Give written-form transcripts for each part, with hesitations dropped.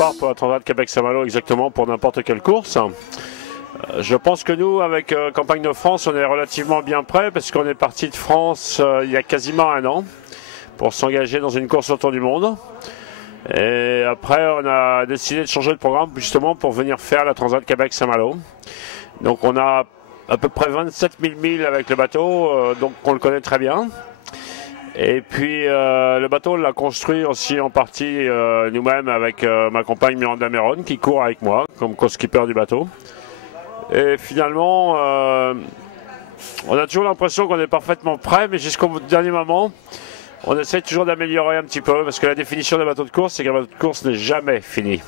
départ pour la Transat Québec-Saint-Malo exactement pour n'importe quelle course. Je pense que nous, avec Campagne de France, on est relativement bien prêts parce qu'on est parti de France il y a quasiment un an pour s'engager dans une course autour du monde. Et après, on a décidé de changer de programme justement pour venir faire la Transat Québec-Saint-Malo. Donc on a à peu près 27 000 milles avec le bateau, donc on le connaît très bien. Et puis le bateau, on l'a construit aussi en partie nous-mêmes avec ma compagne Miranda Meron qui court avec moi comme co-skipper du bateau. Et finalement, on a toujours l'impression qu'on est parfaitement prêt, mais jusqu'au dernier moment, on essaie toujours d'améliorer un petit peu, parce que la définition d'un bateau de course, c'est qu'un bateau de course n'est jamais fini.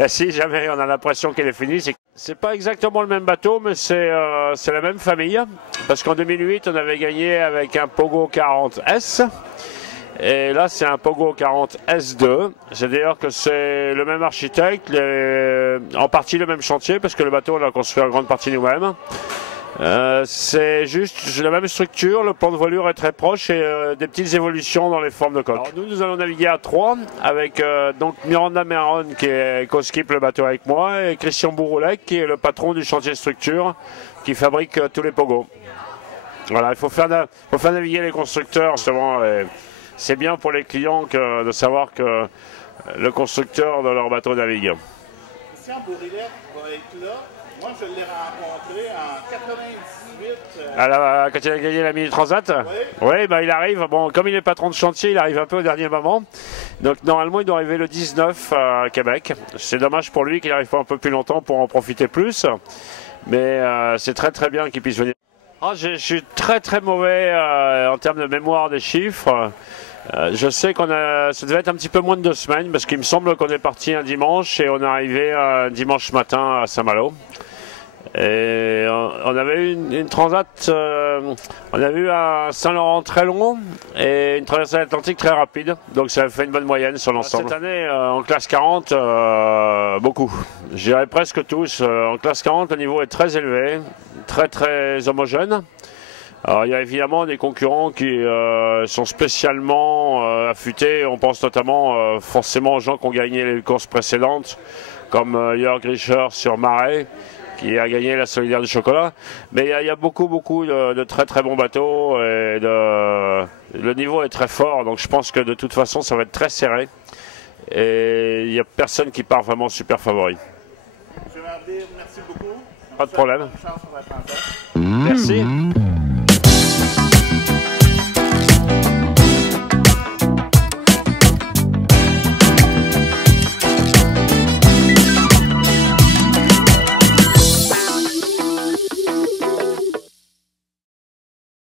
Et si jamais on a l'impression qu'il est fini, c'est pas exactement le même bateau, mais c'est la même famille, parce qu'en 2008, on avait gagné avec un Pogo 40S, et là c'est un Pogo 40 S2, c'est-à-dire que c'est le même architecte, en partie le même chantier, parce que le bateau on l'a construit en grande partie nous-mêmes. C'est juste la même structure, le plan de voilure est très proche et des petites évolutions dans les formes de coque. Alors nous allons naviguer à 3 avec donc Miranda Meron qui co-skip le bateau avec moi et Christian Bouroulec qui est le patron du chantier structure qui fabrique tous les pogos. Voilà, il faut faire naviguer les constructeurs justement. C'est bien pour les clients de savoir que le constructeur de leur bateau navigue. Christian Bouroulec va être là. Moi, je l'ai rencontré en 98. Alors, quand il a gagné la Mini Transat. Oui, bah, il arrive. Bon, comme il est patron de chantier, il arrive un peu au dernier moment. Donc, normalement, il doit arriver le 19 à Québec. C'est dommage pour lui qu'il n'arrive pas un peu plus longtemps pour en profiter plus. Mais c'est très, très bien qu'il puisse venir. Ah, je suis très, très mauvais en termes de mémoire des chiffres. Je sais ça devait être un petit peu moins de 2 semaines parce qu'il me semble qu'on est parti un dimanche et on est arrivé un dimanche matin à Saint-Malo. Et on avait eu une transat, on a eu un Saint-Laurent très long et une traversée atlantique très rapide. Donc ça a fait une bonne moyenne sur l'ensemble. Cette année, en classe 40, beaucoup. Je dirais presque tous. En classe 40, le niveau est très élevé, très très homogène. Alors, il y a évidemment des concurrents qui sont spécialement affûtés. On pense notamment forcément aux gens qui ont gagné les courses précédentes, comme Jörg Richer sur Marais, qui a gagné la Solidaire du Chocolat. Mais il y a beaucoup de très très bons bateaux et le niveau est très fort. Donc je pense que de toute façon ça va être très serré. Et il n'y a personne qui part vraiment super favori. Monsieur Mardir, merci beaucoup. Pas de problème. Bonne chance pour la transat. Merci.